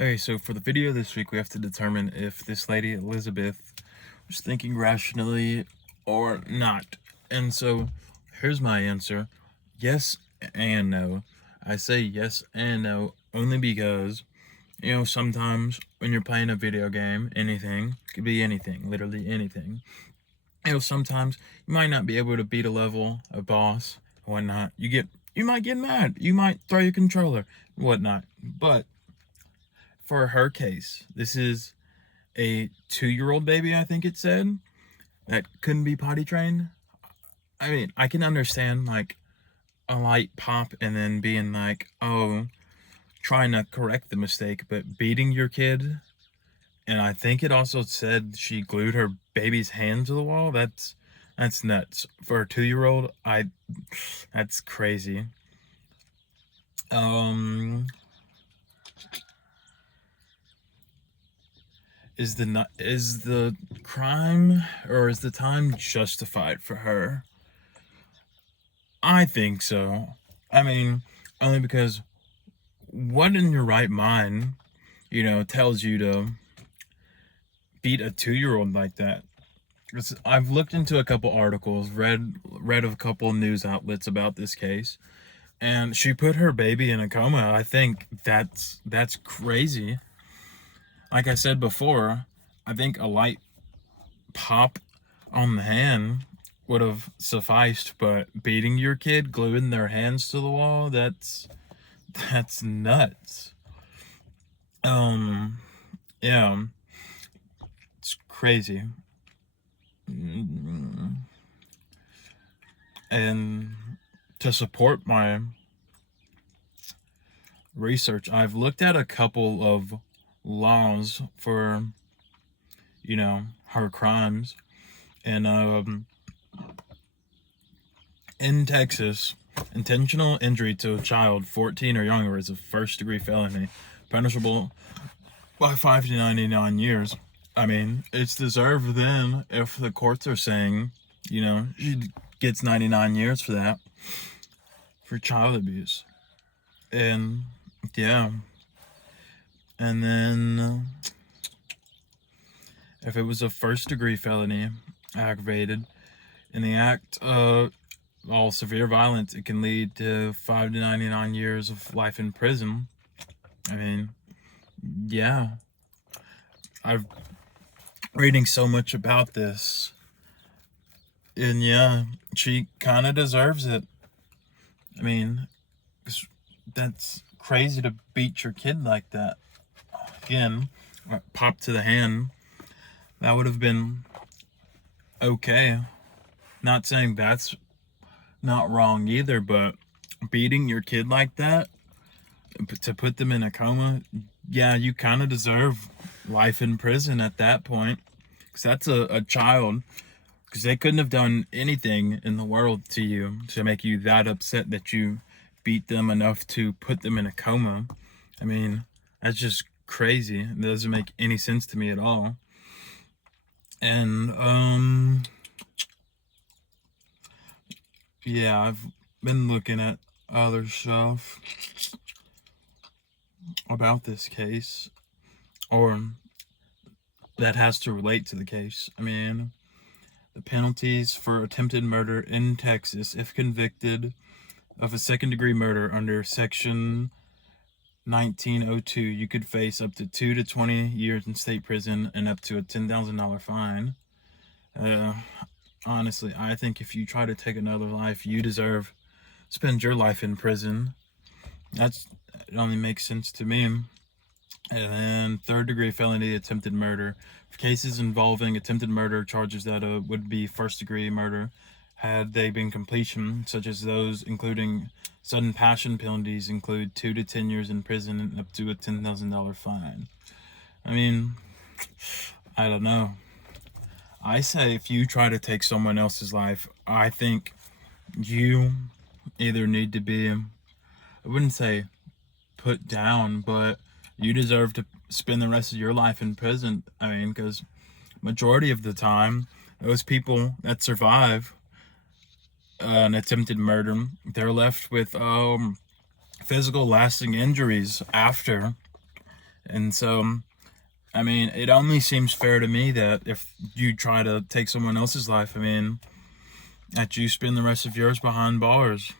Okay, so for the video this week, we have to determine if this lady, Elizabeth, was thinking rationally or not. And so here's my answer. Yes and no. I say yes and no only because, sometimes when you're playing a video game, anything, could be anything, literally anything. Sometimes you might not be able to beat a level, a boss, whatnot. You might get mad. You might throw your controller, whatnot. But for her case, this is a 2-year-old baby, I think it said, that couldn't be potty trained. I mean, I can understand like a light pop and then being like, oh, trying to correct the mistake, but beating your kid, and I think it also said she glued her baby's hand to the wall. That's nuts for a 2-year-old. That's crazy. Um, is the crime or is the time justified for her? I think so. I mean, only because what in your right mind, tells you to beat a 2-year-old like that? I've looked into a couple articles, read a couple news outlets about this case, and she put her baby in a coma. I think that's crazy. Like I said before, I think a light pop on the hand would have sufficed, but beating your kid, gluing their hands to the wall, that's nuts. Um, yeah, it's crazy. And to support my research, I've looked at a couple of laws for, her crimes. And in Texas, intentional injury to a child 14 or younger is a first-degree felony, punishable by 5 to 99 years. I mean, it's deserved then if the courts are saying, she gets 99 years for that, for child abuse. And yeah. And then if it was a first-degree felony, aggravated, in the act of all severe violence, it can lead to 5 to 99 years of life in prison. I mean, yeah. I've reading so much about this, and yeah, she kind of deserves it. I mean, that's crazy to beat your kid like that. Again, pop to the hand. That would have been okay. Not saying that's not wrong either, but beating your kid like that to put them in a coma, yeah, you kind of deserve life in prison at that point, because that's a child, because they couldn't have done anything in the world to you to make you that upset that you beat them enough to put them in a coma. I mean, that's just crazy. It doesn't make any sense to me at all. And yeah, I've been looking at other stuff about this case, or that has to relate to the case. I mean, the penalties for attempted murder in Texas, if convicted of a second-degree murder under Section 1902, you could face up to 2 to 20 years in state prison and up to a $10,000 fine. Honestly, I think if you try to take another life, you deserve spend your life in prison. It only makes sense to me. And then third-degree felony attempted murder. For cases involving attempted murder, charges that would be first-degree murder had they been completion, such as those including sudden passion penalties, include 2 to 10 years in prison and up to a $10,000 fine. I mean, I don't know. I say if you try to take someone else's life, I think you either need to be, I wouldn't say put down, but you deserve to spend the rest of your life in prison. I mean, because majority of the time, those people that survive an attempted murder, they're left with physical lasting injuries after. And so, I mean, it only seems fair to me that if you try to take someone else's life, I mean, that you spend the rest of yours behind bars.